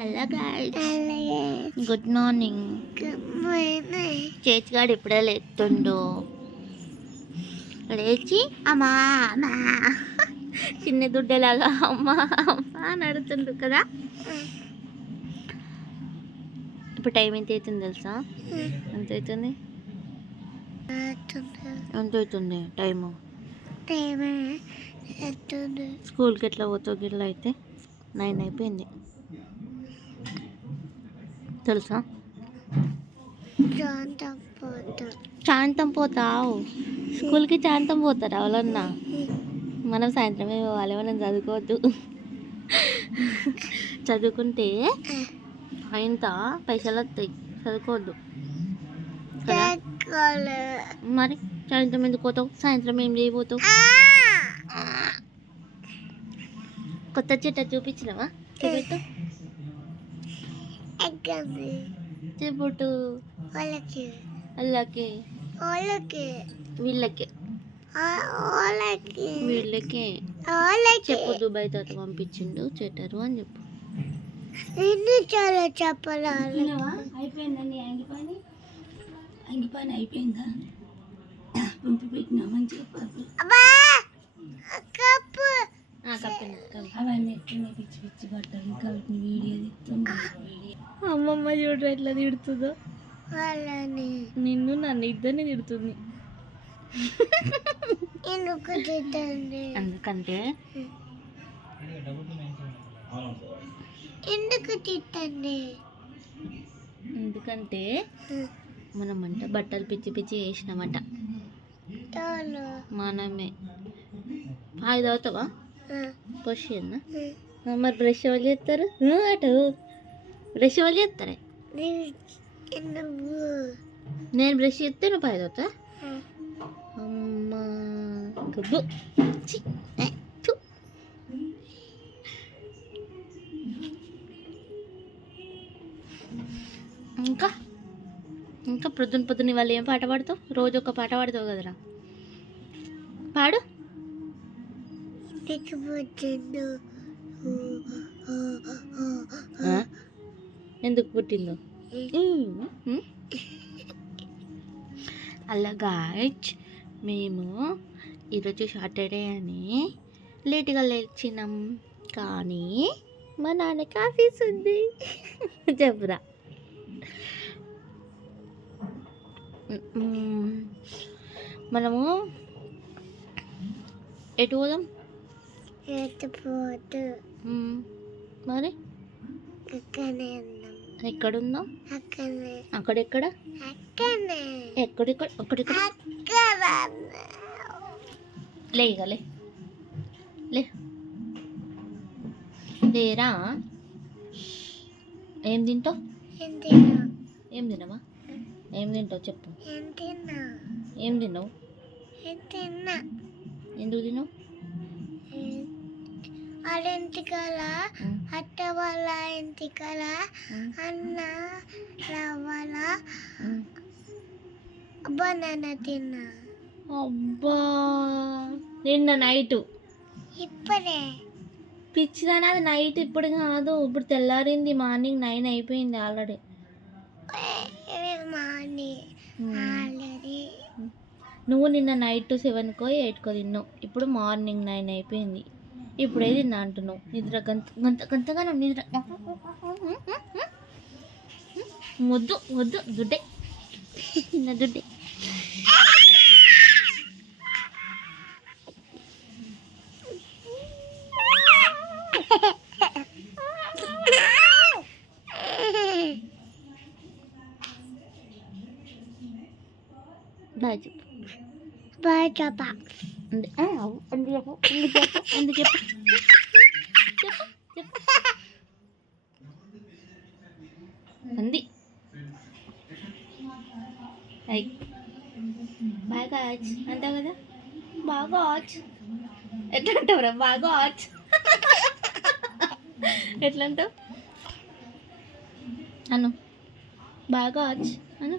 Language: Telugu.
Hello guys, good morning. చేతిగాడు ఇప్పుడే లేస్తుండు. లేచి అమ్మా అమ్మా చిన్న దుడ్డలాగా అమ్మా అమ్మా నడుతుండు కదా. ఇప్పుడు టైం ఎంత అవుతుంది తెలుసా? ఎంత అవుతుంది? ఎంత అవుతుంది టైము? స్కూల్కి ఎట్లా పోతావు గిట్లా అయితే 9 అయిపోయింది తెలుసా? శాంతం పోతావు స్కూల్కి? శాంతం పోతారు ఎవరన్నా? మనం సాయంత్రమే పోవాలి, మనం చదువుకోవద్దు. చదువుకుంటే ఇంత పైసలు వస్తాయి, చదువుకోవద్దు మరి. సాయంత్రం ఎందుకు పోతావు? సాయంత్రం ఏం చేయబోతావు? కొత్త చెట్ట చూపించినవా? చూపెట్టు చెప్పుట్టు. వాళ్ళకి వీళ్ళకి వీళ్ళకి చెప్పు. దుబాయ్ తాత పంపించిండు చెట్టరు అని చెప్పు. చాలా చెప్పాలి. అయిపోయిందండి, అంగిపని అయిపోయిందా? పంపి పెట్టినామని చెప్పాలి. అవన్నీ ఎట్లా పిచ్చి పిచ్చి బట్టలు కాబట్టి వీడియో తీస్తుంది. అమ్మమ్మ చూడరు ఎట్లా తిడుతుందో. నిన్ను నన్ను ఇద్దరిని తిడుతుంది. ఎందుకంటే ఎందుకంటే మనమంట బట్టలు పిచ్చి పిచ్చి వేసినామంట. మనమే. హాయ్ తాగుతావా? పొషియన్నా. మరి బ్రష్ ఎవరు చేస్తారు? అటు బ్రష్ ఎవరు చేస్తారే? నేను బ్రష్ చేస్తే నువ్వు పాయ్ తాగుతా? అమ్మా గబ్బు. ఇంకా ఇంకా పొద్దున్న వాళ్ళు ఏం పాట పాడతావు? రోజు ఒక పాట పాడతావు కదరా, పాడు. ఎందుకు పుట్టిందో? అలాగా మేము ఈరోజు సాటర్డే అని లేట్గా లేచినాం, కానీ మా నాన్నకి ఆఫీస్ ఉంది. చెప్పురా. మనము ఎటు పోదాం? మరి ఎక్కడుందాం? అక్కడెక్కడ? ఎక్కడెక్కడ? లేగలే లేరా. ఏం తింటావు? ఏం తినవా? ఏం తింటావు చెప్పు. ఏం తిన్నావు? ఎందుకు తిన్నావు? వాళ్ళ అత్త వాళ్ళ ఇంటికల అన్న రవ్వల బనానా తిన్నా. అబ్బా, నిన్న నైటు. ఇప్పుడే పిచ్చిదానా? అది నైట్, ఇప్పుడు కాదు. ఇప్పుడు తెల్లారింది, మార్నింగ్ 9 అయిపోయింది ఆల్రెడీ. నువ్వు నిన్న నైట్ 7కో 8కో తిన్నావు. ఇప్పుడు మార్నింగ్ 9 అయిపోయింది. ఇప్పుడే తిన్నా అంటున్నావు. నిద్ర గంతగానో నిద్ర. వద్దు వద్దు, దుడ్డే నా దుడ్డే. బాయ్ చెప్పు. బాయ్ చెప్పా. ఎందుకు చెప్పు. అంది. బాగా అంటావు కదా. బాగా ఎట్లా అంటావురా? బాగా ఎట్లా అంటావు? అను. బాగా అను.